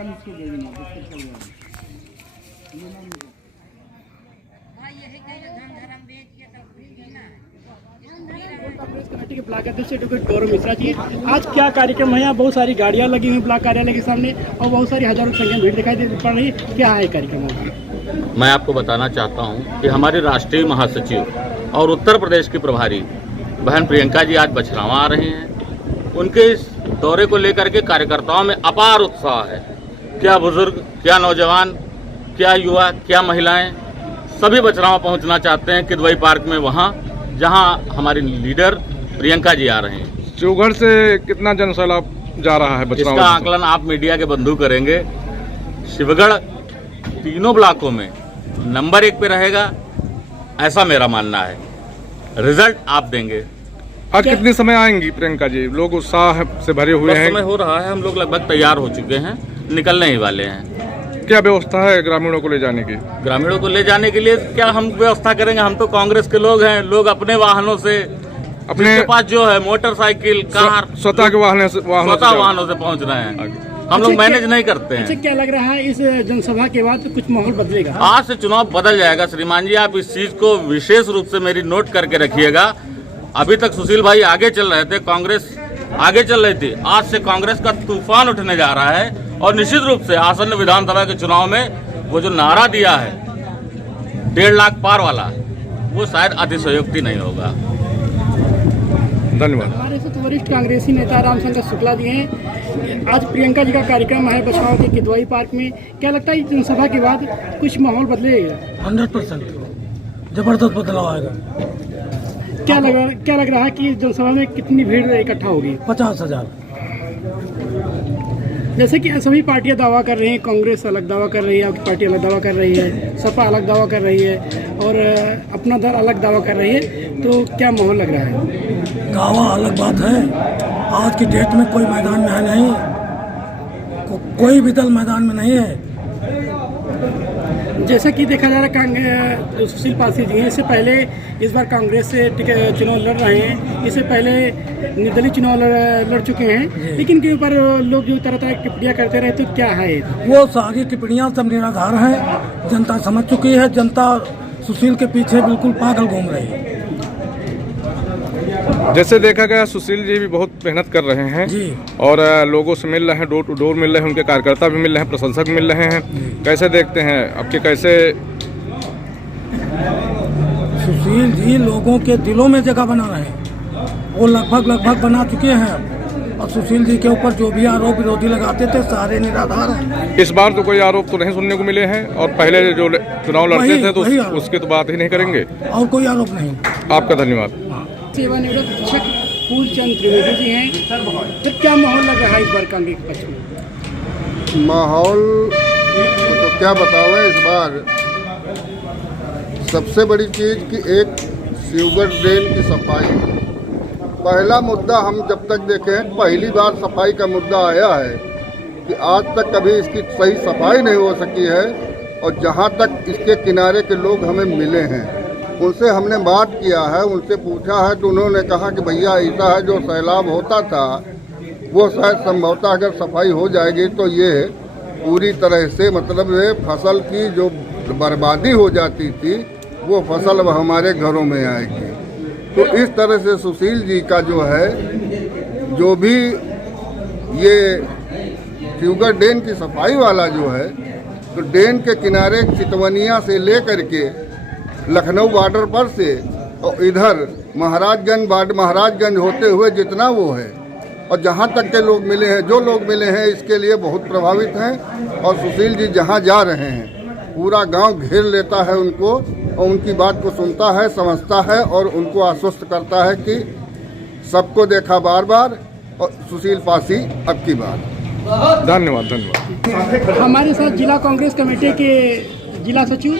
Congress committee के block अध्यक्ष advocate गौरव मिश्रा जी, आज क्या कार्यक्रम है? यहाँ बहुत सारी गाड़ियाँ लगी हुई ब्लॉक कार्यालय के सामने और बहुत सारी हजारों की संख्या में भीड़ दिखाई पड़ रही है। क्या है कार्यक्रम? मैं आपको बताना चाहता हूँ कि हमारी राष्ट्रीय महासचिव और उत्तर प्रदेश की प्रभारी बहन प्रियंका जी आज बछरावा आ रहे हैं। उनके इस दौरे को लेकर के कार्यकर्ताओं में अपार उत्साह है। क्या बुजुर्ग, क्या नौजवान, क्या युवा, क्या महिलाएं, सभी बछरावा पहुंचना चाहते हैं किदवई पार्क में, वहां जहां हमारी लीडर प्रियंका जी आ रहे हैं। शिवगढ़ से कितना जनसैलाब जा रहा है बछरावा? इसका आकलन आप मीडिया के बंधु करेंगे। शिवगढ़ तीनों ब्लॉकों में नंबर 1 पे रहेगा, ऐसा मेरा मानना है। रिजल्ट आप देंगे। आज कितने समय आएंगी प्रियंका जी? लोग उत्साह से भरे हुए हैं। समय हो रहा है, हम लोग लगभग तैयार हो चुके हैं, निकलने ही वाले हैं। क्या व्यवस्था है ग्रामीणों को ले जाने की? ग्रामीणों को ले जाने के लिए क्या हम व्यवस्था करेंगे? हम तो कांग्रेस के लोग हैं। लोग अपने वाहनों से, अपने पास जो है मोटरसाइकिल, कार, स्वतः के वाहनों से पहुंच रहे हैं। हम लोग मैनेज नहीं करते हैं। अच्छा, क्या लग रहा है इस जनसभा के बाद कुछ माहौल बदलेगा? आज से चुनाव बदल जाएगा श्रीमान जी। आप इस चीज को विशेष रूप से मेरी नोट करके रखिएगा। अभी तक सुशील भाई आगे चल रहे थे, कांग्रेस आगे चल रही थी। आज से कांग्रेस का तूफान उठने जा रहा है और निश्चित रूप से आसन्न विधानसभा के चुनाव में वो जो नारा दिया है 1.5 लाख पार वाला, वो शायद अतिशयोक्ति नहीं होगा। धन्यवाद। हमारे साथ वरिष्ठ कांग्रेसी नेता रामशंकर शुक्ला जी हैं। आज प्रियंका जी का कार्यक्रम है बछरावा के किदवई पार्क में। क्या लगता है जनसभा के बाद कुछ माहौल बदलेगा? 100% जबरदस्त बदलाव आएगा। क्या लग रहा है कि जनसभा में कितनी भीड़ इकट्ठा होगी? 50,000। जैसे कि सभी पार्टियां दावा कर रही हैं, कांग्रेस अलग दावा कर रही है, आपकी पार्टी अलग दावा कर रही है, सपा अलग दावा कर रही है और अपना दल अलग दावा कर रही है, तो क्या माहौल लग रहा है? दावा अलग बात है। आज की डेट में कोई मैदान में है नहीं, कोई भी दल मैदान में नहीं है। जैसा कि देखा जा रहा है जो सुशील पासी जी हैं, इससे पहले इस बार कांग्रेस से चुनाव लड़ रहे हैं, इससे पहले निर्दलीय चुनाव लड़ चुके हैं, लेकिन इनके ऊपर लोग जो तरह तरह की टिप्पणियां करते रहे, तो क्या है? वो सारी टिप्पणियां सब निराधार हैं। जनता समझ चुकी है। जनता सुशील के पीछे बिल्कुल पागल घूम रही है। जैसे देखा गया सुशील जी भी बहुत मेहनत कर रहे हैं जी। और लोगों से मिल रहे हैं, डोर टू डोर मिल रहे हैं, उनके कार्यकर्ता भी मिल रहे हैं, प्रशंसक मिल रहे हैं। कैसे देखते हैं आपके? कैसे सुशील जी लोगों के दिलों में जगह बना रहे हैं। वो लगभग बना चुके हैं। और सुशील जी के ऊपर जो भी आरोप विरोधी लगाते थे सारे निराधार हैं। इस बार तो कोई आरोप तो नहीं सुनने को मिले हैं और पहले जो चुनाव लड़ते थे तो उसकी तो बात ही नहीं करेंगे। और कोई आरोप नहीं। आपका धन्यवाद। सेवानिवृत्त शिक्षक फूलचंद त्रिवेदी जी हैं। तो क्या माहौल लग रहा है इस बार कांग्रेस के पक्ष में? माहौल तो क्या बताओ, इस बार सबसे बड़ी चीज़ कि एक शिवगढ़ ड्रेन की सफाई, पहला मुद्दा हम जब तक देखें, पहली बार सफाई का मुद्दा आया है कि आज तक कभी इसकी सही सफाई नहीं हो सकी है। और जहाँ तक इसके किनारे के लोग हमें मिले हैं, उनसे हमने बात किया है, उनसे पूछा है, तो उन्होंने कहा कि भैया ऐसा है, जो सैलाब होता था वो शायद संभवतः अगर सफाई हो जाएगी तो ये पूरी तरह से, मतलब ये फसल की जो बर्बादी हो जाती थी वो फसल अब हमारे घरों में आएगी। तो इस तरह से सुशील जी का जो है, जो भी ये शिवगढ़ डैम की सफाई वाला जो है, तो डैम के किनारे चितवनिया से ले करके लखनऊ बॉर्डर पर से और इधर महाराजगंज होते हुए जितना वो है, और जहाँ तक के लोग मिले हैं, जो लोग मिले हैं, इसके लिए बहुत प्रभावित हैं। और सुशील जी जहाँ जा रहे हैं पूरा गांव घेर लेता है उनको और उनकी बात को सुनता है, समझता है और उनको आश्वस्त करता है कि सबको देखा बार बार और सुशील पासी अब की बात। धन्यवाद। हमारे साथ जिला कांग्रेस कमेटी के जिला सचिव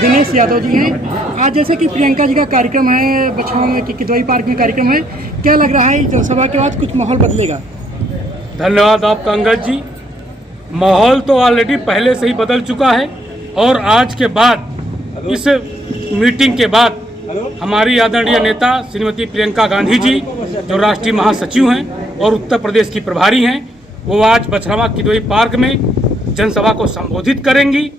दिनेश यादव जी हैं। आज जैसे कि प्रियंका जी का कार्यक्रम है बछरावा में, किदवई पार्क में कार्यक्रम है, क्या लग रहा है जनसभा के बाद कुछ माहौल बदलेगा? धन्यवाद आपका अंगद जी। माहौल तो ऑलरेडी पहले से ही बदल चुका है और आज के बाद, इस मीटिंग के बाद, हमारी आदरणीय नेता श्रीमती प्रियंका गांधी जी, जो राष्ट्रीय महासचिव हैं और उत्तर प्रदेश की प्रभारी हैं, वो आज बछरावा किदवई पार्क में जनसभा को संबोधित करेंगी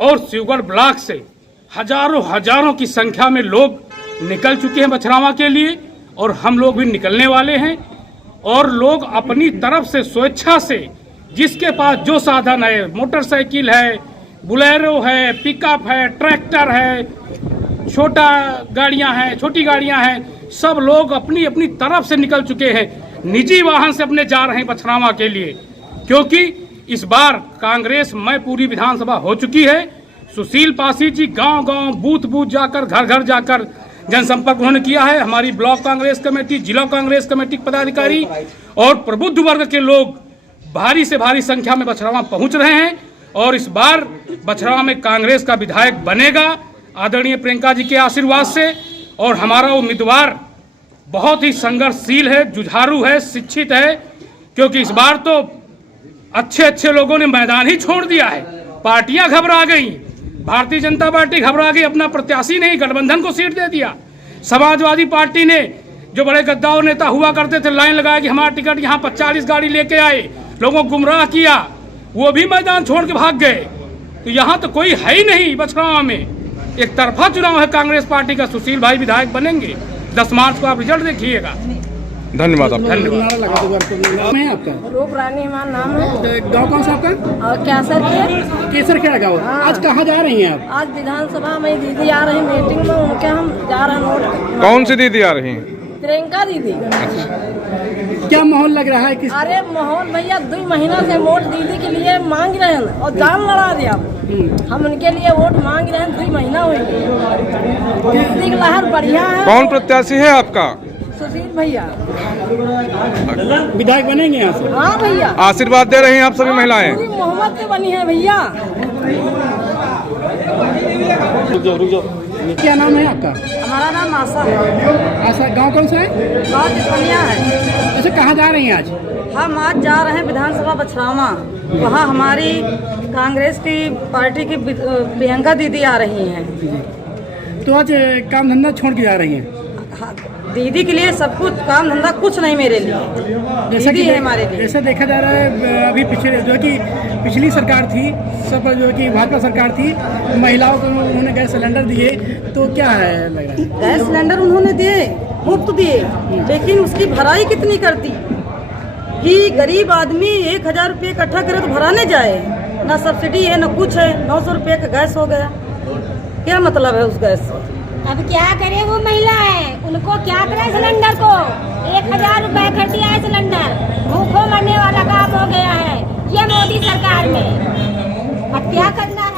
और शिवगढ़ ब्लॉक से हजारों की संख्या में लोग निकल चुके हैं बछरावा के लिए और हम लोग भी निकलने वाले हैं। और लोग अपनी तरफ से स्वेच्छा से जिसके पास जो साधन है, मोटरसाइकिल है, बुलेरो है, पिकअप है, ट्रैक्टर है, छोटा गाड़ियां हैं, छोटी गाड़ियां हैं, सब लोग अपनी अपनी तरफ से निकल चुके हैं। निजी वाहन से अपने जा रहे हैं बछरावा के लिए, क्योंकि इस बार कांग्रेस में पूरी विधानसभा हो चुकी है। सुशील पासी जी गांव-गांव, बूथ जाकर, घर घर जाकर जनसंपर्क उन्होंने किया है। हमारी ब्लॉक कांग्रेस कमेटी, जिला कांग्रेस कमेटी के पदाधिकारी और प्रबुद्ध वर्ग के लोग भारी से भारी संख्या में बछरावा पहुंच रहे हैं और इस बार बछरावा में कांग्रेस का विधायक बनेगा आदरणीय प्रियंका जी के आशीर्वाद से। और हमारा उम्मीदवार बहुत ही संघर्षशील है, जुझारू है, शिक्षित है, क्योंकि इस बार तो अच्छे लोगों ने मैदान ही छोड़ दिया है। पार्टियां घबरा गई, भारतीय जनता पार्टी घबरा गई, अपना प्रत्याशी नहीं गठबंधन को सीट दे दिया। समाजवादी पार्टी ने, जो बड़े गद्दार नेता हुआ करते थे, लाइन लगाया कि हमारा टिकट यहाँ 40 गाड़ी लेके आए, लोगों को गुमराह किया, वो भी मैदान छोड़ के भाग गए। तो यहाँ तो कोई है ही नहीं बछरावा में। एक तरफा चुनाव है कांग्रेस पार्टी का। सुशील भाई विधायक बनेंगे, 10 मार्च को आप रिजल्ट देखिएगा। धन्यवाद आपका। नाम है आपका? रूप रानी हमारा नाम है। गाँव कौन सा आपका? और क्या सर केसर खेड़ा गाँव। आज कहाँ जा रही हैं आप? आज विधानसभा में दीदी आ रही मीटिंग में, उनके हम जा रहे हैं वोट। कौन सी दीदी आ रही हैं? प्रियंका दीदी। क्या माहौल लग रहा है? अरे माहौल भैया 2 महीना से वोट दीदी के लिए मांग रहे हैं और जान लड़ा दिया। हम उनके लिए वोट मांग रहे हैं, 2 महीना हुई। दीदी की लहर बढ़िया है। कौन प्रत्याशी है आपका? सुशील भैया विधायक बनेंगे यहाँ से? हाँ भैया, आशीर्वाद दे रही हैं आप सभी महिलाएं? पूरी मोहम्मद से बनी है भैया। क्या नाम है आपका? हमारा नाम आशा है। आशा। गाँव कौन सा है? गाँव चिपनिया है। अच्छा, कहाँ जा रही हैं आज? हम आज जा रहे हैं विधानसभा बछरावा। वहाँ हमारी कांग्रेस की पार्टी की प्रियंका दीदी आ रही हैं। तो आज काम धंधा छोड़ के जा रही हैं? हाँ, दीदी के लिए सब कुछ, काम धंधा कुछ नहीं मेरे लिए, दीदी है हमारे लिए। जैसा देखा जा रहा है, अभी पिछले जो है कि पिछली सरकार थी, सब जो है कि भाजपा सरकार थी, महिलाओं को उन्होंने गैस सिलेंडर दिए, तो क्या है लग रहा है? गैस सिलेंडर उन्होंने दिए, मुफ्त दिए, लेकिन उसकी भराई कितनी करती कि गरीब आदमी 1000 रुपये इकट्ठा करे तो भराने जाए। ना सब्सिडी है, ना कुछ है। 900 रुपये का गैस हो गया, क्या मतलब है उस गैस से? अब क्या करे वो महिला है, उनको क्या करे? सिलेंडर को 1000 रुपए कर दिया है सिलेंडर, भूखों मरने वाला काम हो गया है ये मोदी सरकार में। अब क्या करना है?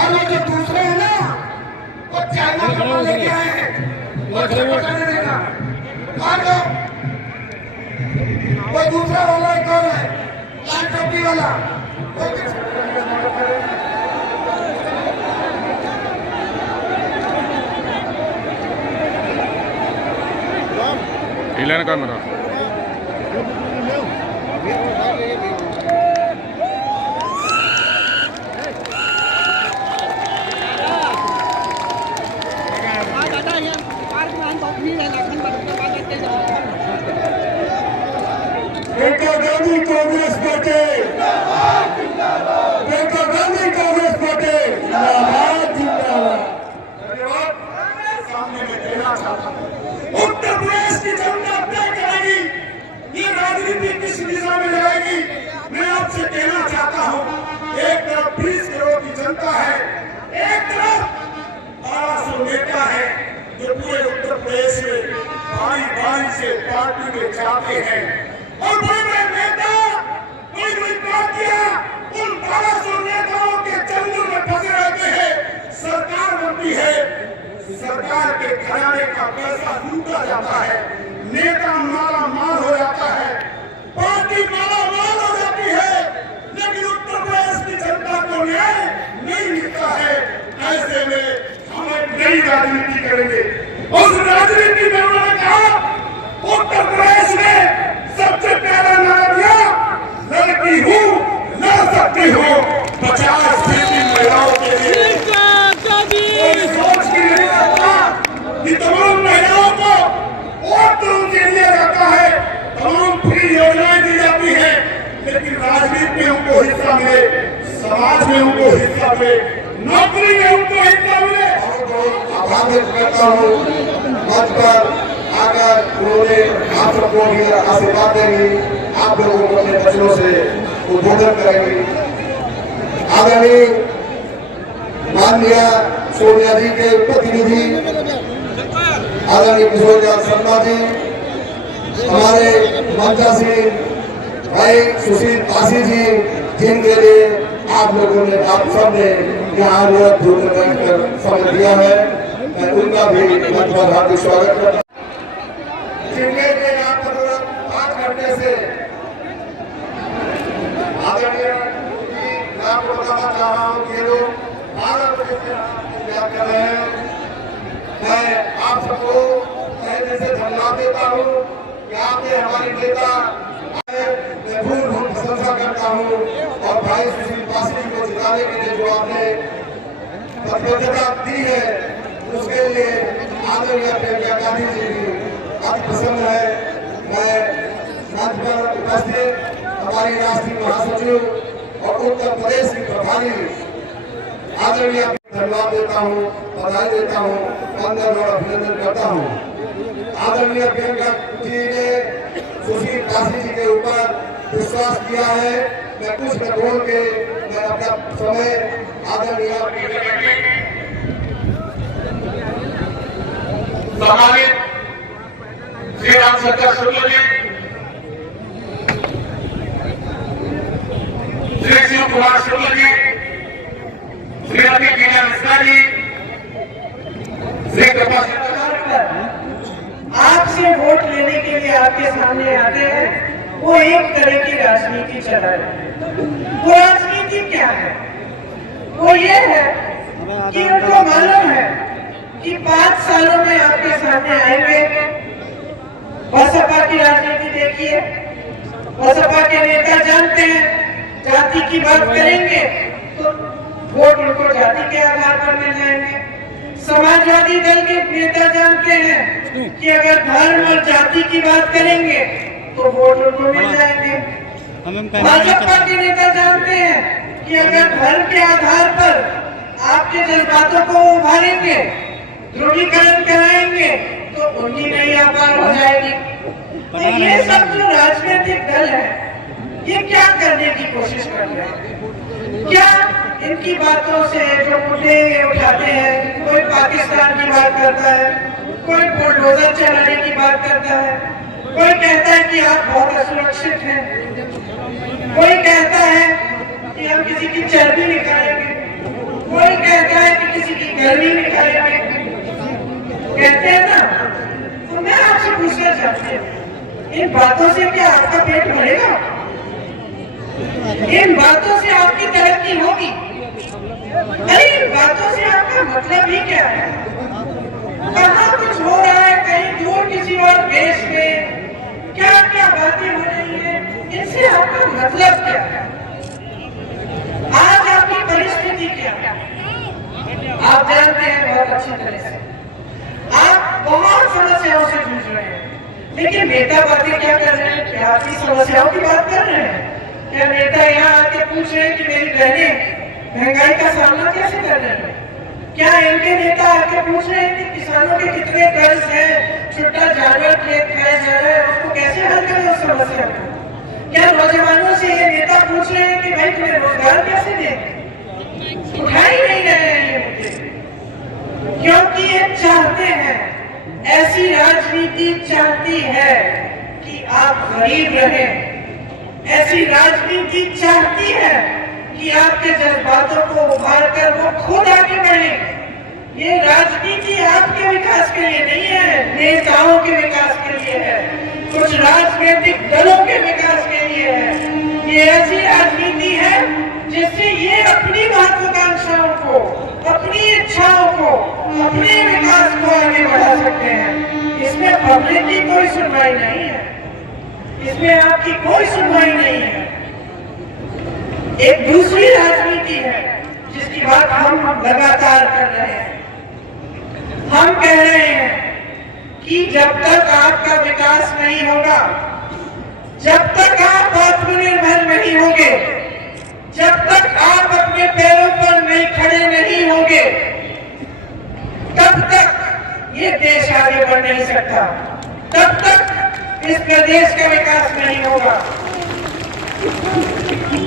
और वो जो दूसरे हैं ना, वो चाइना का लेके आए हैं, वो चटकाने देगा। और वो दूसरा वाला कौन है? लाल टोपी वाला, हिलाने का मेरा बेटा गांधी कांग्रेस पार्टी, बेटा गांधी कांग्रेस पार्टी जिंदाबाद जिंदाबाद। सामने में कहना चाहता हूं, उत्तर प्रदेश की जनता तय करेगी ये राजनीति किस दिशा में जाएगी। मैं आपसे कहना चाहता हूं, एक तरफ 20 करोड़ की जनता है, एक तरफ 1200 नेता है जो पूरे उत्तर प्रदेश में बारी से पार्टी में जाते हैं और बड़े नेता, बड़ी पार्टियां उन 1200 नेताओं के चंगुल में फंसे रहते हैं। सरकार बनती है, सरकार के खजाने का पैसा लूटा जाता है, नेता माला माल हो जाता है, पार्टी माला माल हो जाती है, लेकिन उत्तर प्रदेश की जनता को न्याय नहीं मिलता है। ऐसे में हम एक नई राजनीति करेंगे। उस राजनीति में उन्होंने कहा उत्तर प्रदेश में सबसे पहला सकती हूँ, लड़ सकती हूँ 50-30 महिलाओं के लिए। कोई सोच के नहीं सकता कि तमाम महिलाओं को वोट उनके लिए रहता है, तमाम फ्री योजनाएं दी जाती है, लेकिन राजनीति में उनको हिस्सा मिले, समाज में उनको हिस्सा मिले, नौकरी में उनको हिस्सा मिले। आभार व्यक्त करता हूँ मंच पर आकर उन्होंने आप सबको भी आशीर्वाद देंगी, आप लोगों को अपने बच्चों से उद्बोधन करेंगी। आदरणीय माननीय सोनिया जी के प्रतिनिधि आदरणीय किशोर लाल शर्मा जी, हमारे मंचासीन भाई सुशील पासी जी, जिनके लिए आप लोगों ने, आप सब ने यहाँ दूर बैठकर समय दिया है, मैं उनका भी मंच पर हार्दिक स्वागत करता हूँ। जिनके लिए आप 5 घंटे से आदरणीय मैं आपको बताना चाह रहा हूँ कि ये लोग 12 बजे से इंतजार कर रहे हैं। मैं आप सबको पहले से धन्यवाद देता हूँ कि आपने हमारे नेता, मैं भूल प्रशंसा करता हूँ, और भाई सुशील पासी जी को जिताने के लिए जो आपने प्रतिबद्धता दी है, उसके लिए आदरणीय प्रियंका गांधी जी भी अति प्रसन्न है। मैं मंच पर उपस्थित हमारी राष्ट्रीय महासचिव और उत्तर प्रदेश की प्रभारी आदरणीय धन्यवाद देता हूँ, बधाई देता हूँ, वंदन और अभिनंदन करता हूँ। आदरणीय प्रियंका जी ने सुशील पासी जी के ऊपर विश्वास किया है। मैं कुछ न बोल के मैं अपना समय आदरणीय सम्मानित श्री रामशंकर शुक्ल जी, श्री शिव कुमार शुक्ल जी, श्रीमती टीना मिश्रा जी, श्री कृपा आपसे वोट लेने के लिए आपके सामने आते हैं, वो एक तरह की राजनीति चला रहे। वो राजनीति क्या है? वो ये है कि उनको मालूम है कि 5 सालों में आपके सामने आएंगे। बसपा की राजनीति देखिए, बसपा के नेता जानते हैं जाति की बात करेंगे तो वोट उनको जाति के आधार पर मिल जाएंगे। समाजवादी दल के नेता जानते हैं कि अगर धर्म और जाति की बात करेंगे तो वोट उनको मिल जाएंगे। भाजपा के नेता जानते हैं कि अगर धर्म के आधार पर आपके जज्बातों को उभारेंगे, ध्रुवीकरण कराएंगे तो उनकी नैया पार हो जाएगी। तो ये सब जो राजनीतिक दल है, ये क्या करने की कोशिश कर रहे हैं? क्या इनकी बातों से जो मुद्दे उठाते हैं, कोई पाकिस्तान की बात करता है, कोई बुलडोजर चलाने की बात करता है, कोई कहता है कि आप बहुत असुरक्षित हैं, कोई कहता है कि हम किसी की चर्बी निकालेंगे, कोई कहता है कि किसी की गर्मी निकालेंगे, कहते हैं ना। तो मैं आपसे पूछना चाहती हूँ, इन बातों से क्या आपका पेट भरेगा? इन बातों से आपकी तरक्की होगी? अरे इन बातों से आपका मतलब ही क्या है? कहाँ कुछ हो रहा है, कहीं दूर किसी और देश में क्या क्या बातें हो रही है, इनसे आपका मतलब क्या है? आज आपकी परिस्थिति क्या है आप जानते हैं बहुत अच्छी तरह से। आप बहुत समस्याओं से जूझ रहे हैं, लेकिन नेता बातें क्या कर रहे हैं? क्या आपकी समस्याओं की बात कर रहे हैं? क्या नेता यहाँ आके पूछ रहे हैं कि मेरी बहनें महंगाई का सामना कैसे कर रहे हैं? क्या इनके नेता आके पूछ रहे हैं कि किसानों के कितने कर्ज हैं, छोटा जानवर खेत खाया जा रहा है, उसको कैसे हल करें उस समस्या को? क्या नौजवानों से ये नेता पूछ रहे हैं कि भाई तुम्हें रोजगार कैसे दें? उठा ही नहीं रहे हैं ये मुद्दे, क्योंकि ये चाहते हैं, ऐसी राजनीति चाहती है कि आप गरीब रहें। ऐसी राजनीति चाहती है कि आपके जज्बातों को उभार कर वो खुद आगे बढ़े। ये राजनीति आपके विकास के लिए नहीं है, नेताओं के विकास के लिए है, कुछ राजनीतिक दलों के विकास के लिए है। ये ऐसी राजनीति है जिससे ये अपनी महत्वाकांक्षाओं को, अपनी इच्छाओं को, अपने विकास को आगे बढ़ा सकते हैं। इसमें पब्लिक की कोई सुनवाई नहीं है, इसमें आपकी कोई सुनवाई नहीं है। एक दूसरी राजनीति है जिसकी बात हम लगातार कर रहे हैं। हम कह रहे हैं कि जब तक आपका विकास नहीं होगा, जब तक आप आत्मनिर्भर नहीं होंगे, जब तक आप अपने पैरों पर नहीं खड़े नहीं होंगे, तब तक ये देश आगे बढ़ नहीं सकता, तब तक इस प्रदेश का विकास नहीं होगा।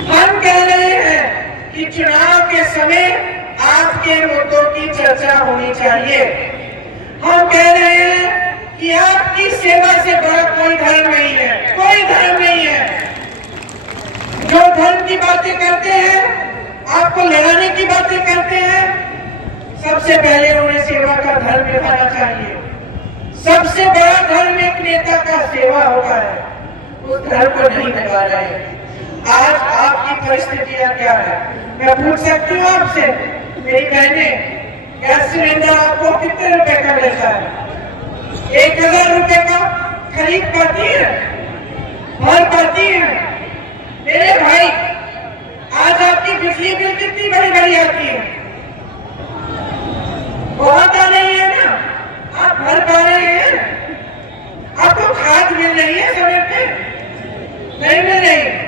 हम कह रहे हैं कि चुनाव के समय आपके मुद्दों की चर्चा होनी चाहिए। हम कह रहे हैं कि आपकी सेवा से बड़ा कोई धर्म नहीं है, कोई धर्म नहीं है। जो धर्म की बातें करते हैं, आपको लड़ाने की बातें करते हैं, सबसे पहले उन्हें सेवा का धर्म निभाना चाहिए। सबसे बड़ा धर्म एक नेता का सेवा होता है, उस धर्म को नहीं निभा रहे। आज आपकी परिस्थितियां क्या है, मैं पूछ सकती हूँ आपसे, मेरी बहनें, गैस सिलेंडर आपको कितने रुपए का मिलता है? 1000 रुपए का खरीद पाती है, भर पाती है? मेरे भाई, आज आपकी बिजली बिल कितनी बड़ी बड़ी आती है? बहुत आ रही है ना? आप भर पा रहे हैं? आपको खाद मिल रही है समय पे? नहीं मिल रही।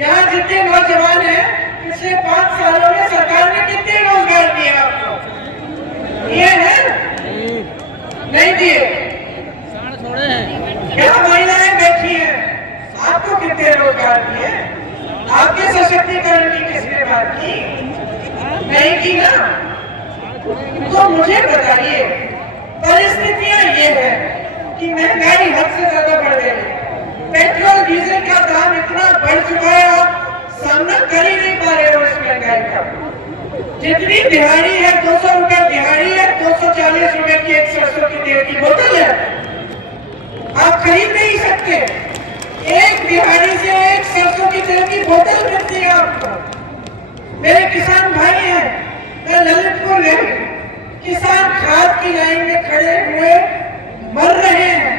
यहाँ जितने नौजवान हैं, पिछले 5 सालों में सरकार ने कितने रोजगार दिए आपको? दिए हैं? नहीं दिए। क्या महिलाएं बैठी हैं, आपको कितने रोजगार दिए? आपके सशक्तिकरण की किसने बात की? नहीं की ना? तो मुझे बताइए, परिस्थितियां ये है कि महंगाई हद से ज्यादा बढ़ गई है। पेट्रोल डीजल का दाम इतना बढ़ चुका है, आप सामना कर ही नहीं पा रहे हो इस महंगाई का। जितनी दिहाड़ी है, 200 रुपए दिहाड़ी है, 240 रुपए की एक सरसों की तेल की बोतल है, आप खरीद नहीं सकते। एक दिहाड़ी से एक सरसों की तेल की बोतल मिलती है आपको। मेरे किसान भाई हैं, मैं ललितपुर में किसान खाद की लाइन में खड़े हुए मर रहे हैं,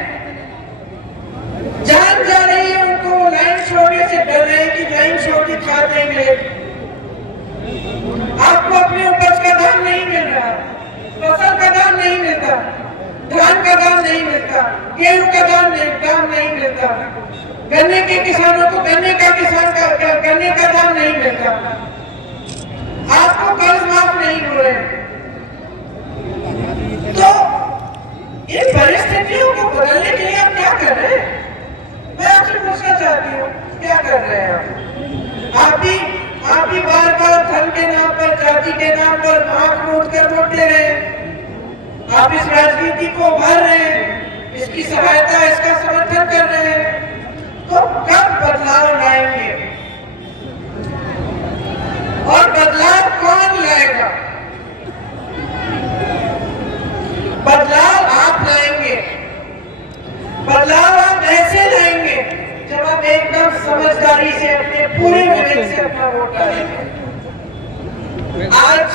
जान जा रही है उनको, लाइन छोड़ने से डर रहे हैं कि लाइन छोड़ के खाद नहीं मिलेगी। आपको अपने उपज का दाम नहीं मिल रहा, फसल का दाम नहीं मिलता, धान का दाम नहीं मिलता, गेहूं का दाम नहीं मिलता, गन्ने के किसानों को गन्ने का दाम नहीं मिलता, आपको कर्ज माफ नहीं हो रहे। तो इन परिस्थितियों को बदलने के लिए आप क्या कर रहे हैं? मैं आपसे पूछना चाहती हूँ, क्या कर रहे हैं आप भी बार बार धर्म के नाम पर, जाति के नाम पर आंख मूंद कर वोट ले रहे हैं। आप इस राजनीति को उभार रहे हैं, इसकी सहायता, इसका समर्थन कर रहे हैं। तो कब बदलाव लाएंगे? और बदलाव कौन लाएगा? बदलाव आप लाएंगे। बदलाव आप ऐसे लाएंगे जब आप एकदम समझदारी से, अपने पूरे विवेक से अपना वोट डालेंगे। आज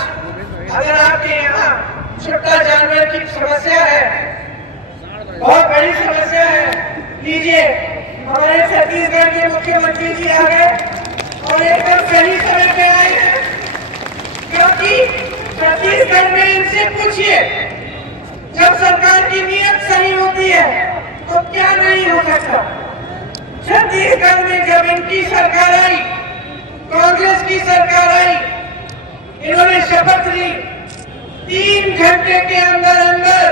अगर आपके यहाँ छोटा जानवर की समस्या है, बहुत बड़ी समस्या है, लीजिए हमारे छत्तीसगढ़ के मुख्यमंत्री जी आ गए और एकदम सही समय पे आए हैं, क्योंकि छत्तीसगढ़ में इनसे पूछिए, जब सरकार की नीयत सही होती है तो क्या नहीं हो सकता। छत्तीसगढ़ में जब इनकी सरकार आई, कांग्रेस की सरकार आई, इन्होंने शपथ ली, 3 घंटे के अंदर अंदर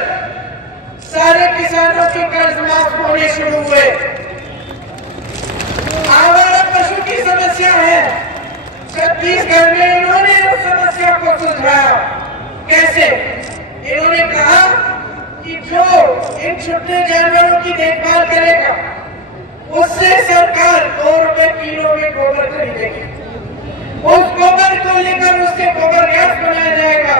सारे किसानों के कर्ज माफ होने शुरू हुए। आवारा पशु की समस्या है, छत्तीसगढ़ में इन्होंने उस समस्या को सुलझाया। कैसे? इन्होंने कहा कि जो इन छोटे जानवरों की देखभाल करेगा, उससे सरकार 2 रुपए किलो में गोबर खरीदेगी। उस गोबर को लेकर उससे गोबर गैस बनाया जाएगा,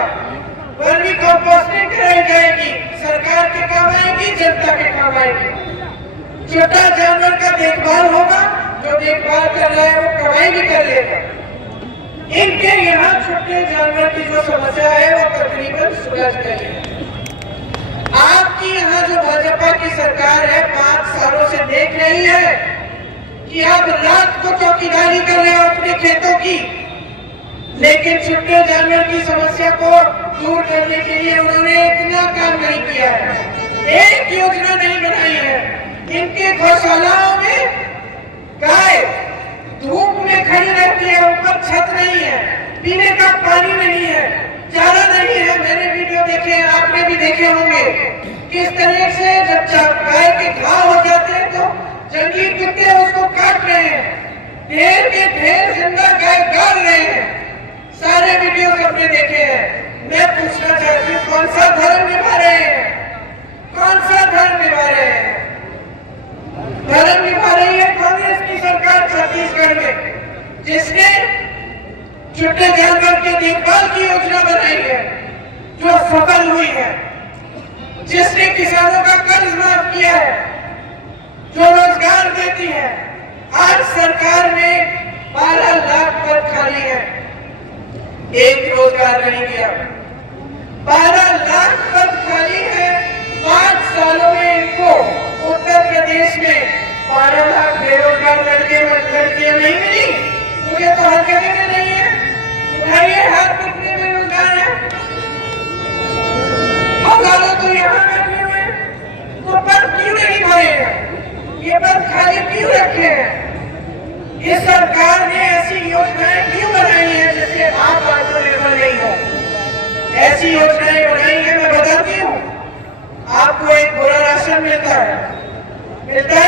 वर्मी कंपोस्टिंग कराई जाएगी, सरकार के काम आएगी, जनता के काम आएगी। छोटा जानवर का देखभाल होगा, जो देखभाल कर रहा है वो कमाई भी कर लेगा। इनके यहाँ छोटे जानवर की जो समस्या है वो तकरीबन सुलझ गई है। आपकी यहाँ जो भाजपा की सरकार है 5 सालों से देख रही है कि आप रात को चौकीदारी कर रहे हो अपने खेतों की, लेकिन छुट्टे जानवर की समस्या को दूर करने के लिए उन्होंने इतना काम नहीं किया है, एक योजना नहीं बनाई है। इनके गौशालाओं में गाय धूप में खड़ी रहती है, ऊपर छत नहीं है, पीने का पानी नहीं है, चारा नहीं है। मैंने वीडियो देखे हैं, आपने भी देखे होंगे किस तरह से जब गाय के घाव हो जाते हैं तो जंगली कुत्ते उसको काट रहे हैं, ढेर के ढेर जिंदा गाय गाड़ रहे हैं। सारे वीडियो सबने देखे हैं। मैं पूछना चाहती हूँ, कौन सा धर्म निभा रहे हैं? कौन सा धर्म निभा रहे हैं? धर्म निभा रही है कांग्रेस की सरकार छत्तीसगढ़ में, जिसने छुट्टे जानवर के देखभाल की योजना बनाई है जो सफल हुई है, जिसने किसानों का कर्ज माफ किया है, जो रोजगार देती है। आज सरकार में 12 लाख पद खाली है, एक रोजगार नहीं दिया। 12 लाख पद खाली है। 5 सालों में इनको उत्तर प्रदेश में 12 लाख बेरोजगार लड़कियां नहीं मिली। मुझे तो हरकतें में नहीं है। उठाइए हाथ, कितने बेरोजगार है? हजारों तो यहाँ बैठे हुए हैं, तो पद क्यों नहीं भरे हैं? ये पद खाली क्यों रखे हैं? इस सरकार ने ऐसी योजनाएं क्यों बनाई है जिससे आप आत्मनिर्भर नहीं हो? ऐसी योजनाएं बनाई है, मैं बताती हूँ। आपको एक बुरा राशन मिलता है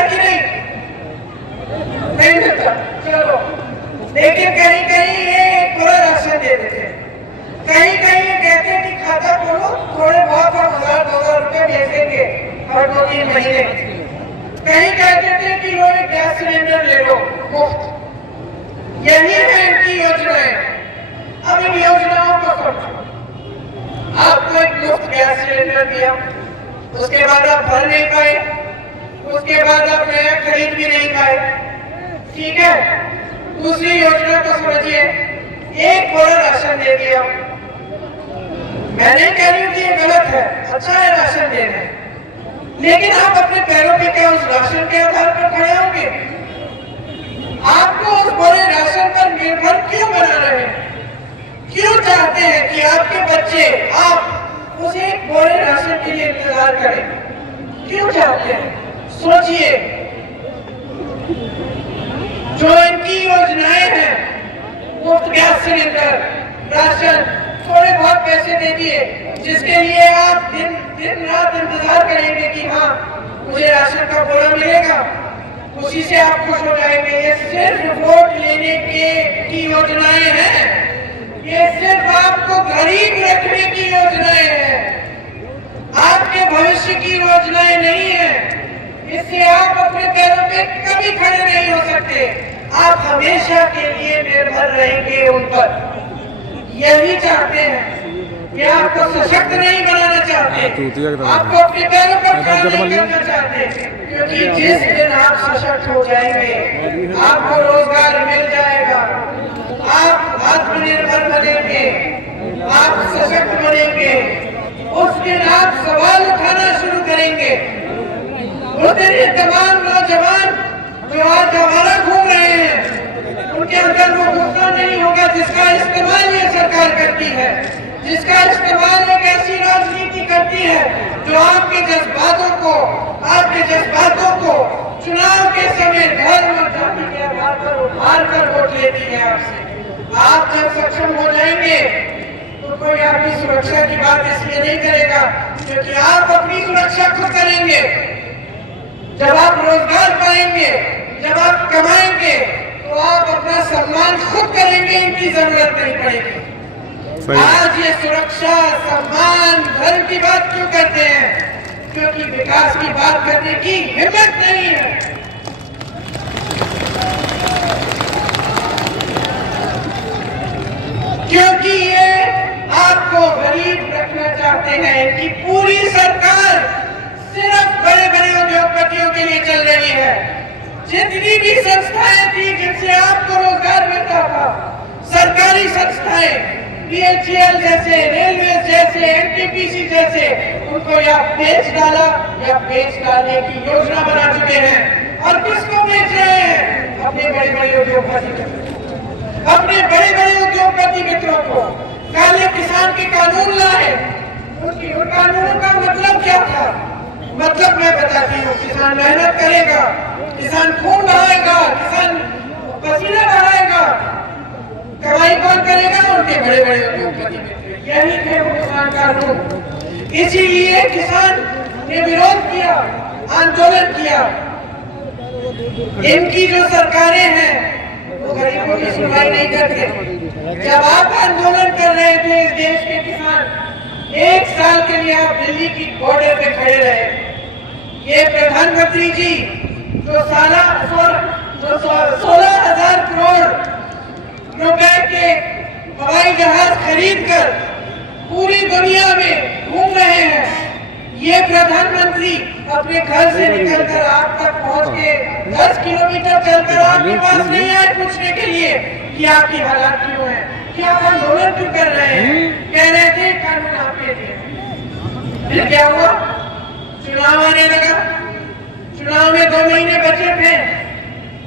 कि नहीं? नहीं मिलता, चलो। लेकिन कहीं कहीं ये एक बुरा राशन दे देते हैं, कहीं कहीं ये कहते हैं कि खाता खोलो, थोड़े बहुत हम 1000-2000 रुपए भेज देंगे हर 2-3 महीने। कहीं कहते थे कि लो एक गैस सिलेंडर ले लो मुफ्त। यही है इनकी योजनाएं। अब इन योजनाओं को समझो। आपको एक मुफ्त गैस सिलेंडर दिया, उसके बाद आप भर नहीं पाए, उसके बाद आप नया खरीद भी नहीं पाए, ठीक है। दूसरी योजना को समझिए, एक बोरा राशन दे दिया। मैं नहीं कह रही हूँ कि ये गलत है, अच्छा है राशन देना, लेकिन आप अपने पैरों पे क्या उस राशन के आधार पर खड़े होंगे? आपको उस बोरे राशन पर निर्भर क्यों बना रहे हैं? क्यों चाहते हैं कि आपके बच्चे, आप उस एक बोरे राशन के लिए इंतजार करें? क्यों चाहते हैं? सोचिए। जो इनकी योजनाएं हैं, मुफ्त गैस सिलेंडर, राशन, थोड़े बहुत पैसे दे दिए, जिसके लिए आप दिन रात इंतजार करेंगे कि हाँ मुझे राशन का बोरा मिलेगा, उसी से आप खुश हो जाएंगे। ये सिर्फ वोट लेने की योजनाएं हैं। ये सिर्फ आपको गरीब रखने की योजनाएं हैं, आपके भविष्य की योजनाएं नहीं है। इससे आप अपने पैरों पे कभी खड़े नहीं हो सकते। आप हमेशा के लिए निर्भर रहेंगे उन पर। यही चाहते हैं कि आपको सशक्त नहीं बनाना चाहते, आपको अपने पैरों पर खड़ा नहीं करना चाहते, क्योंकि जिस दिन आप सशक्त हो जाएंगे, आपको रोजगार मिल जाएगा, आप आत्मनिर्भर बनेंगे, आप सशक्त बनेंगे, उस दिन आप सवाल उठाना शुरू करेंगे। उस दिन ये तमाम नौजवान जो आज हमारा घूम रहे हैं, उनके अंदर वो गुस्सा नहीं होगा जिसका इस्तेमाल ये सरकार करती है, जिसका इस्तेमाल एक ऐसी राजनीति करती है जो आपके जज्बातों को चुनाव के समय धर्म और जाति के आधार पर उभार कर वोट लेती है आपसे। आप जब सक्षम हो जाएंगे तो कोई आपकी सुरक्षा की बात इसलिए नहीं करेगा क्योंकि आप अपनी सुरक्षा खुद करेंगे। जब आप रोजगार पाएंगे, जब आप कमाएंगे, तो आप अपना सम्मान खुद करेंगे, इनकी जरूरत नहीं पड़ेगी। आज ये सुरक्षा, सम्मान, धर्म की बात क्यों करते हैं? क्योंकि विकास की बात करने की हिम्मत नहीं है। क्योंकि ये आपको गरीब रखना चाहते हैं। इनकी पूरी सरकार सिर्फ बड़े बड़े उद्योगपतियों के लिए चल रही है। जितनी भी संस्थाएं थी जिनसे आपको रोजगार मिलता था, सरकारी संस्थाएं, BHEL जैसे, रेलवे जैसे, NTPC जैसे, उनको या बेच डाला या बेच डालने की योजना बना चुके हैं। और किसको बेच रहे हैं? अपने बड़े बड़े उद्योगपति, अपने बड़े बड़े उद्योगपति उद्योगपति मित्रों को, काले किसान के कानून लाए, उन कानूनों का मतलब क्या था? मतलब मैं बताती हूँ, किसान मेहनत करेगा, किसान खून बहाएगा, किसान पसीना बहाएगा, कमाई कौन करेगा? उनके बड़े बड़े उद्योगपति मित्र। यही थे वो किसान कानून। इसीलिए किसान ने विरोध किया, आंदोलन किया। इनकी जो सरकारें हैं वो गरीबों की सुनवाई नहीं करते। जब आप आंदोलन कर रहे थे इस देश के किसान, 1 साल के लिए आप दिल्ली की बॉर्डर पे खड़े रहे। ये प्रधानमंत्री जी जो 16,000 करोड़ रुपए के हवाई जहाज खरीद कर पूरी दुनिया में घूम रहे हैं, ये प्रधानमंत्री अपने घर से निकलकर आप तक पहुंच के 10 किलोमीटर चलकर आपके पास नहीं आए पूछने के लिए कि आपकी हालात क्यों है, कि आप आंदोलन क्यों कर रहे हैं। कह रहे थे कानून आपके लिए। फिर क्या हुआ? चुनाव आने लगा। चुनाव में 2 महीने बचे थे,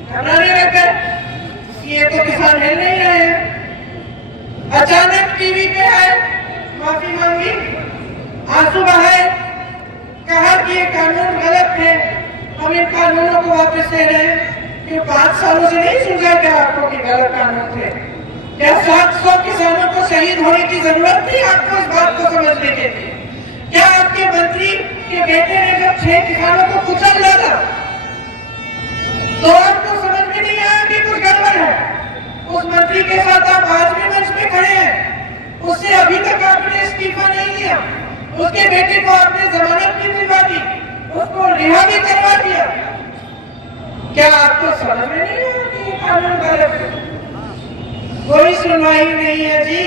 घबराने लग गए कि ये तो किसान हिल नहीं रहे हैं। अचानक टीवी पे आए, माफी मांगी, आंसू बहाए, कहा कि ये कानून गलत थे, हम इन कानूनों को वापस ले रहे हैं। कि 5 सालों से नहीं सुझा क्या आपको कि गलत कानून थे? क्या 700 किसानों को शहीद होने की जरूरत थी आपको इस बात को समझने के लिए? क्या आपके मंत्री के बेटे ने जब 6 किसानों को कुचल डाला तो आपको समझ में नहीं आया कि कुछ गड़बड़ है? उस मंत्री के साथ आप आज भी मंच पे खड़े हैं, उससे अभी तक आपने इस्तीफा नहीं लिया, उसके बेटे को आपने जमानत भी दिलवा दी, उसको रिहा भी करवा दिया। क्या आपको समझ में नहीं आया कि ये कानून गलत है? कोई सुनवाई नहीं है जी,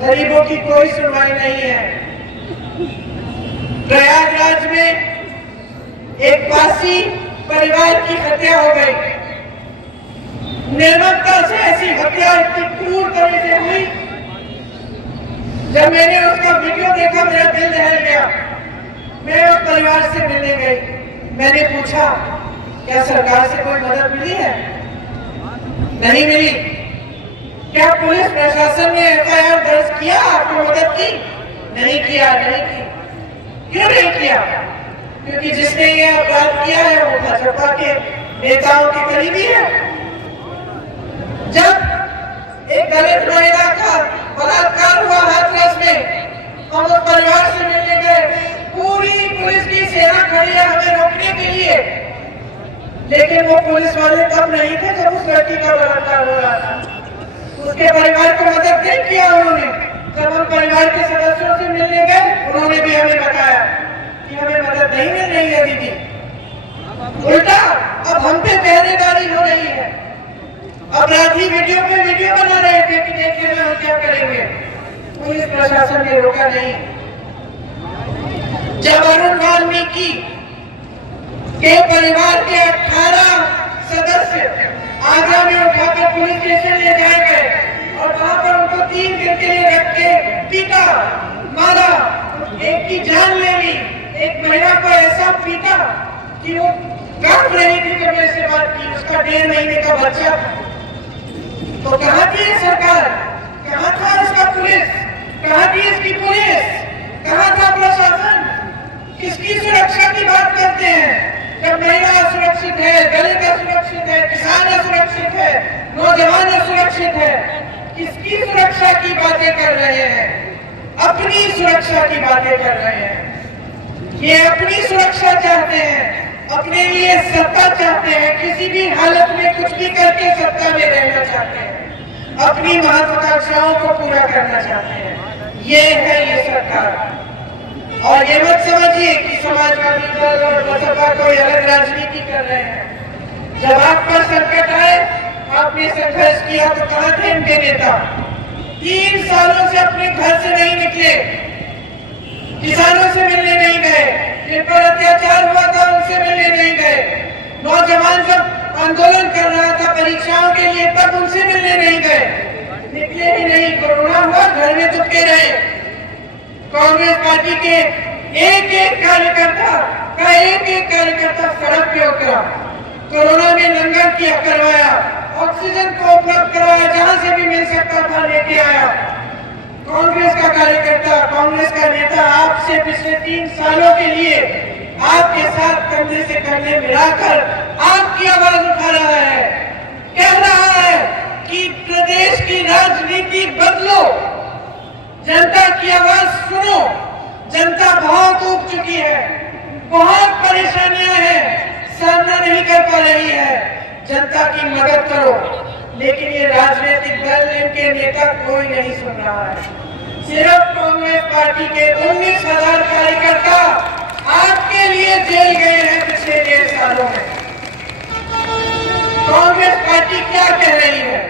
गरीबों की कोई सुनवाई नहीं है। प्रयागराज में एक पासी परिवार की हत्या हो गई। निर्ममता से ऐसी हत्या इतनी क्रूर तरह से हुई, जब मैंने उसका वीडियो देखा मेरा दिल दहल गया। मैं उस परिवार से मिलने गई। मैंने पूछा क्या सरकार से कोई मदद मिली है? नहीं मिली। क्या पुलिस प्रशासन ने FIR दर्ज किया, आपको मदद की? नहीं किया। नहीं की। क्यों नहीं किया? क्योंकि जिसने ये अपराध किया है वो भाजपा के नेताओं के करीबी है। जब एक दलित महिला का बलात्कार हुआ हाथरस में, हम उस परिवार से मिलने गए। पूरी पुलिस की सेना खड़ी है हमें रोकने के लिए, लेकिन वो पुलिस वाले तब नहीं थे जब उस लड़की का बलात्कार हो रहा था। उसके परिवार को मदद नहीं किया उन्होंने। जब हम परिवार के सदस्यों से मिलने गए, उन्होंने भी हमें बताया कि हमें मदद नहीं मिल रही है दीदी। उल्टा अब हम पे पहरेदारी हो रही है। अपराधी वीडियो पे वीडियो बना रहे थे कि देखिए हम क्या करेंगे। पुलिस प्रशासन ने रोका नहीं। जब अरुण वाल्मीकि के परिवार के 18 सदस्य आगरा में उठाकर पुलिस स्टेशन ले जाए गए और वहां पर उनको 3 दिन के लिए रख के पीटा, मारा, एक की जान ले ली। एक महिला को ऐसा पीटा कि वो कांप रही थी जब ऐसे बात की। उसका 1.5 महीने का बच्चा था। तो कहाँ थी सरकार? कहाँ था इसका पुलिस? कहाँ थी इसकी पुलिस? कहाँ था प्रशासन? किसकी सुरक्षा की बात करते हैं? जब महिला असुरक्षित है, दलित असुरक्षित है, किसान असुरक्षित है, नौजवान असुरक्षित है, किसकी सुरक्षा की बातें कर रहे हैं? अपनी सुरक्षा की बातें कर रहे हैं। ये अपनी सुरक्षा चाहते हैं, अपने लिए सत्ता चाहते हैं, किसी भी हालत में कुछ भी करके सत्ता में रहना चाहते हैं, अपनी महत्वाकांक्षाओं को पूरा करना चाहते हैं। ये है ये सरकार। और ये मत समझिए कि समाजवादी दल और बसपा कोई अलग राजनीति कर रहे हैं। जब आप पर संकट आए, आपने संघर्ष किया तो कहाँ थे इनके नेता? 3 सालों से अपने घर से नहीं निकले, किसानों से मिलने नहीं गए, जिन पर अत्याचार हुआ था उनसे मिलने नहीं गए। नौजवान जब आंदोलन कर रहा था परीक्षाओं के लिए, तब उनसे मिलने नहीं गए, निकले ही नहीं। कोरोना हुआ, घर में दुबके रहे। कांग्रेस पार्टी के एक कार्यकर्ता सड़क पे उतरा, कोरोना में लंगर किया करवाया, ऑक्सीजन को उपलब्ध कराया, जहां से भी मिल सकता था लेके आया। कांग्रेस का कार्यकर्ता, कांग्रेस का नेता आपसे पिछले 3 सालों के लिए आपके साथ कंधे से कंधे मिलाकर आपकी आवाज उठा रहा है, कह रहा है कि प्रदेश की राजनीति बदलो, जनता की आवाज सुनो। जनता बहुत ऊब चुकी है, बहुत परेशानियां हैं, सामना नहीं कर पा रही है, जनता की मदद करो। लेकिन ये राजनीतिक दल, इनके नेता कोई नहीं सुन रहा है। सिर्फ कांग्रेस पार्टी के 19,000 कार्यकर्ता आपके लिए जेल गए हैं पिछले 1.5 सालों में। कांग्रेस पार्टी क्या कह रही है?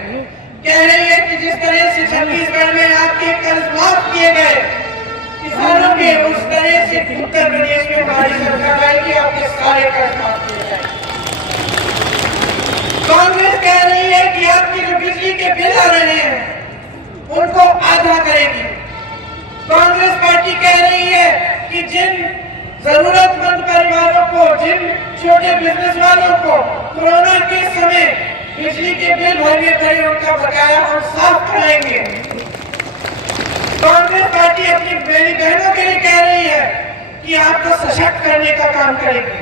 कह रही है कि जिस तरह से छत्तीसगढ़ में आपके कर्ज माफ किए गए किसानों के, उस तरह से उत्तर प्रदेश में हमारी सरकार आएगी, आपके सारे कर्ज माफ किए जाएंगे। कांग्रेस कह रही है कि आपके जो बिजली के बिल आ रहे हैं उनको आधा करेगी। कांग्रेस पार्टी कह रही है कि जिन जरूरतमंद परिवारों को, जिन छोटे बिजनेस वालों को कोरोना के समय बिजली के बिल भरने पड़े, उनका बकाया हम साफ कराएंगे। कांग्रेस पार्टी अपनी बहनों के लिए कह रही है कि आपको सशक्त करने का काम करेगी।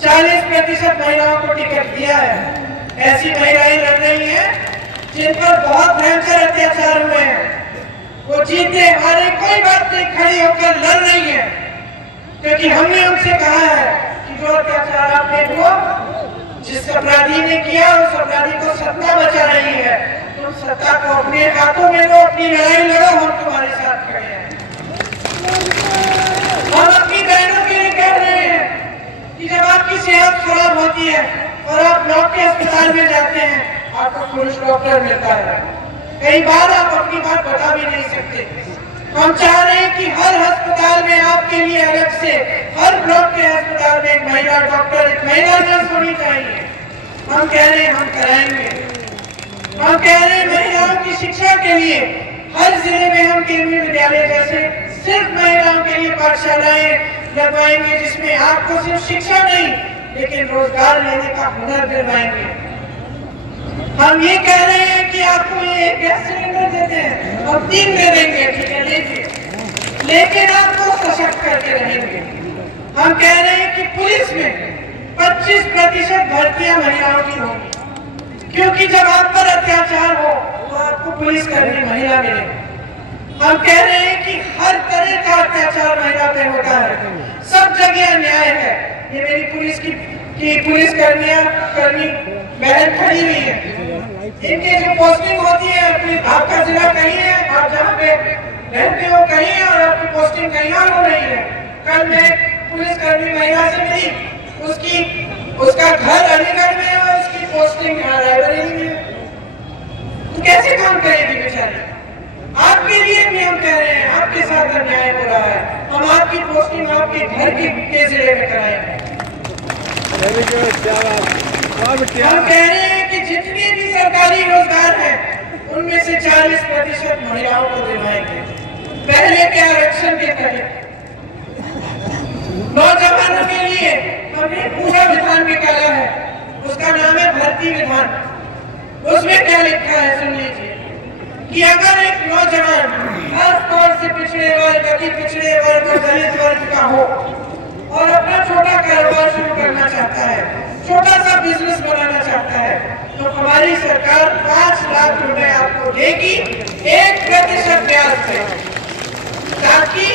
40% महिलाओं को टिकट दिया है। ऐसी महिलाएं लड़ रही हैं जिन पर बहुत भयंकर अत्याचार हुए हैं, वो जीते हारे कोई बात नहीं, खड़ी होकर लड़ रही है, क्योंकि हमने उनसे कहा है कि जो अत्याचार आपने को जिस अपराधी ने किया, उस अपराधी को सत्ता बचा रही है, तुम सत्ता को अपने हाथों में लो, अपनी लड़ाई लड़ो, हम तुम्हारे साथ खड़े हैं। हम अपनी बहनों के लिए कह रहे हैं कि जब आपकी सेहत खराब होती है और आप ब्लॉक के अस्पताल में जाते हैं, आपको पुरुष डॉक्टर मिलता है, कई बार आप अपनी बात बता भी नहीं सकते। हम चाह रहे हैं कि हर अस्पताल में आपके लिए अलग से, हर ब्लॉक के अस्पताल में एक महिला डॉक्टर, एक महिला नर्स होनी चाहिए। हम कह रहे हैं, हम कराएंगे। हम कह रहे हैं महिलाओं की शिक्षा के लिए हर जिले में हम केंद्रीय विद्यालय जैसे सिर्फ महिलाओं के लिए पाठशालाएं लगवाएंगे, जिसमें आपको सिर्फ शिक्षा नहीं लेकिन रोजगार लेने का हुनर दिलवाएंगे। हम ये कह रहे हैं कि आपको ये गैस सिलेंडर देते हैं, हम 3 दे देंगे, ठीक है लीजिए, लेकिन आपको सशक्त करके रहेंगे। हम कह रहे हैं कि पुलिस में 25% भर्तियां महिलाओं की होंगी, क्योंकि जब आप पर अत्याचार हो तो आपको पुलिस कर्मी महिला मिले। हम कह रहे हैं कि हर तरह का अत्याचार महिला पे होता है, सब जगह अन्याय है। ये मेरी पुलिस की पुलिस कर्मी बहन खड़ी हुई है, इनकी जो पोस्टिंग होती है, अपनी आपका जिला कहीं है, आप जहाँ पे रहते हो कहीं है और आपकी पोस्टिंग कहीं और हो रही है। कल मैं पुलिसकर्मी महिला से मिली, उसका घर अलीगढ़ में है और उसकी पोस्टिंग रायबरेली में है, तो कैसे काम करेगी बेचारी? आपके लिए भी हम कह रहे हैं, आपके साथ अन्याय हो रहा है, हम आपकी पोस्टिंग आपके घर के जिले में कराएंगे। हम कह रहे हैं कि जितने भी सरकारी रोजगार हैं उनमें से 40% महिलाओं को दिलवाएंगे, पहले के आरक्षण के तहत। नौजवानों के लिए हमने पूरा विधान निकाला है, उसका नाम है भर्ती विधान। उसमें क्या लिखा है सुन लीजिए कि अगर एक नौजवान खास तौर से पिछड़े वर्ग, अति पिछड़े वर्ग और दलित वर्ग का हो और अपना छोटा कारोबार शुरू करना चाहता है, छोटा सा बिजनेस बनाना चाहता है, तो हमारी सरकार 5 लाख रुपए आपको देगी 1% ब्याज से, ताकि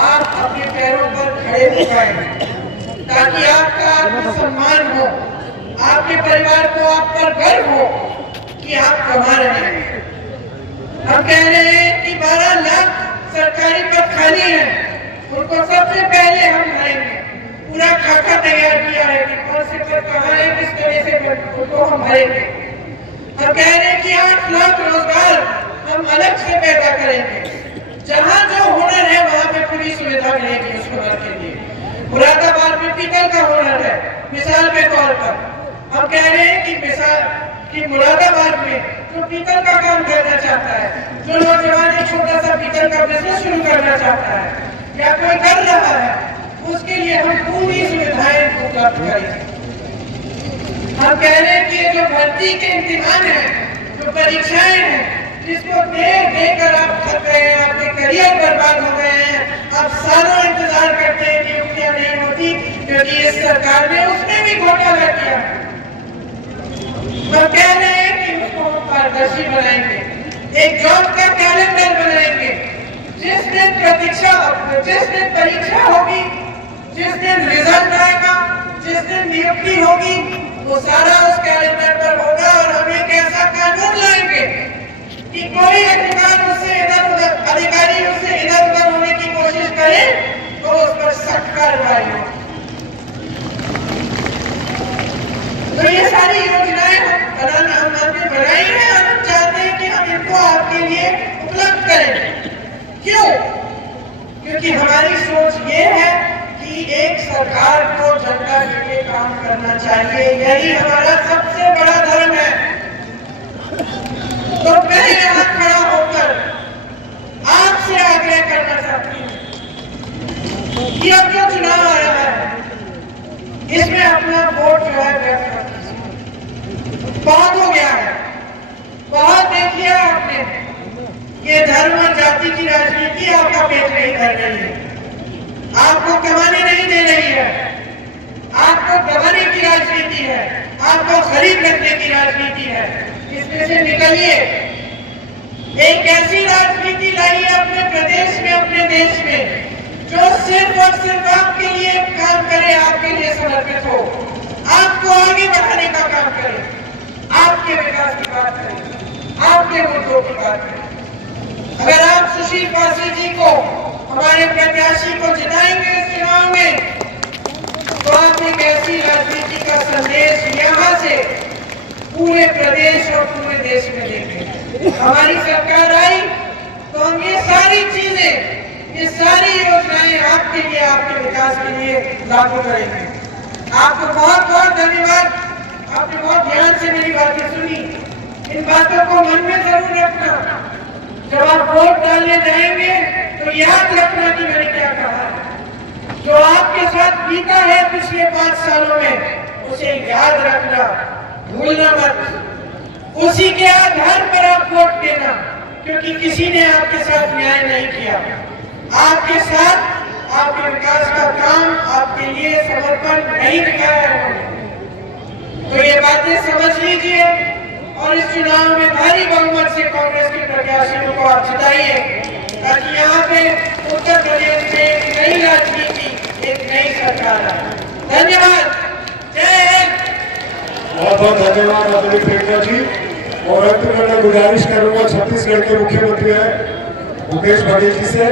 आप अपने पैरों पर खड़े हो जाएं, ताकि आपका आत्मसम्मान हो, आपके परिवार को आप पर गर्व हो कि आप कमा रहे हैं। हम कह रहे हैं कि 12 लाख सरकारी पद खाली हैं, उनको सबसे पहले हम भरेंगे। पूरा खाका तैयार किया है कि कौन से पद कहाँ है, किस तरह से उनको हम भरेंगे। हम कह रहे हैं कि 8 लाख रोजगार हम अलग से पैदा करेंगे, जहाँ जो हुनर है वहाँ पे पूरी सुविधा मिलेगी उस हुनर के लिए। मुरादाबाद में पीतल का हुनर है, मिसाल के तौर पर हम कह रहे हैं कि मुरादाबाद में जो पीतल का काम करना चाहता है, जो नौजवान एक छोटा सा पीतल का बिजनेस शुरू करना चाहता है या कोई कर रहा है, उसके लिए हम पूरी सुविधाएं उपलब्ध करेंगे। हम कह रहे हैं कि जो जो भर्ती के इम्तिहान है, जो परीक्षाएं हैं, जिसको देकर आप थक गए हैं, आपके करियर बर्बाद हो गए हैं, आप सालों इंतजार करते हैं नियुक्तियां नहीं होती क्योंकि इस सरकार ने उसमें भी घोटाला किया। तो कह रहे हैं कि उसको हम पारदर्शी बनाएंगे, एक जॉब का कैलेंडर बनाएंगे, जिस दिन परीक्षा होगी, जिस दिन रिजल्ट आएगा, जिस दिन नियुक्ति होगी, वो सारा उस कैलेंडर पर होगा और हम एक ऐसा कानून लाएंगे कि कोई अधिकारी उससे इधर उधर होने की कोशिश करे तो उस पर सख्त कार्रवाई हो। तो ये सारी योजनाएं हमने बनाई है और हम चाहते हैं कि हम इनको आपके लिए उपलब्ध करें। क्यों? क्योंकि हमारी सोच ये है कि एक सरकार को जनता के लिए काम करना चाहिए, यही हमारा सबसे बड़ा धर्म है। तो मैं यहाँ खड़ा होकर आपसे आग्रह करना चाहती हूँ कि अब जो चुनाव आया है, इसमें अपना वोट जो है व्यक्त कर दीजिए। बहुत हो गया है, बहुत देखिए आपने, ये धर्म और जाति की राजनीति आपका पेट नहीं भर रही है, आपको कमाने नहीं दे रही है, आपको दबाने की राजनीति है, आपको खरीद करने की राजनीति है। इसमें से निकलिए, एक ऐसी राजनीति लाइए अपने प्रदेश में, अपने देश में, जो सिर्फ और सिर्फ आपके लिए काम करे, आपके लिए समर्पित हो, आपको आगे बढ़ाने का काम करे, आपके विकास की बात करे, आपके मुद्दों की बात करे। अगर आप सुशील पासी जी को, हमारे प्रत्याशी को जिताएंगे इस चुनाव में, तो आप एक ऐसी राजनीति का संदेश यहाँ से पूरे प्रदेश और पूरे देश में देंगे। हमारी सरकार आई तो हम ये सारी चीजें, ये सारी योजनाएं आपके लिए, आपके विकास के लिए लागू करेंगे। आपको बहुत बहुत धन्यवाद, आपने बहुत ध्यान से मेरी बातें सुनी। इन बातों को मन में जरूर रखना, जब आप वोट डालने जाएंगे तो याद रखना कि मैंने क्या कहा है। जो आपके साथ बीता है पिछले 5 सालों में, उसे याद रखना, भूलना मत। उसी के आधार पर आप वोट देना, क्योंकि किसी ने आपके साथ न्याय नहीं किया। आपके साथ आपके विकास का काम, आपके लिए समर्पण नहीं दिखाया है। तो ये बातें समझ लीजिए और इस चुनाव में भारी बहुमत से कांग्रेस के प्रत्याशियों को आप जिताइए, ताकि यहाँ पे उत्तर प्रदेश में एक नई राजनीति, एक नई सरकार आए। धन्यवाद, जय हिंद। बहुत बहुत धन्यवाद आदरणीय प्रियंका जी। और अंत में मैं गुजारिश करूंगा छत्तीसगढ़ के मुख्यमंत्री हैं भूपेश बघेल जी से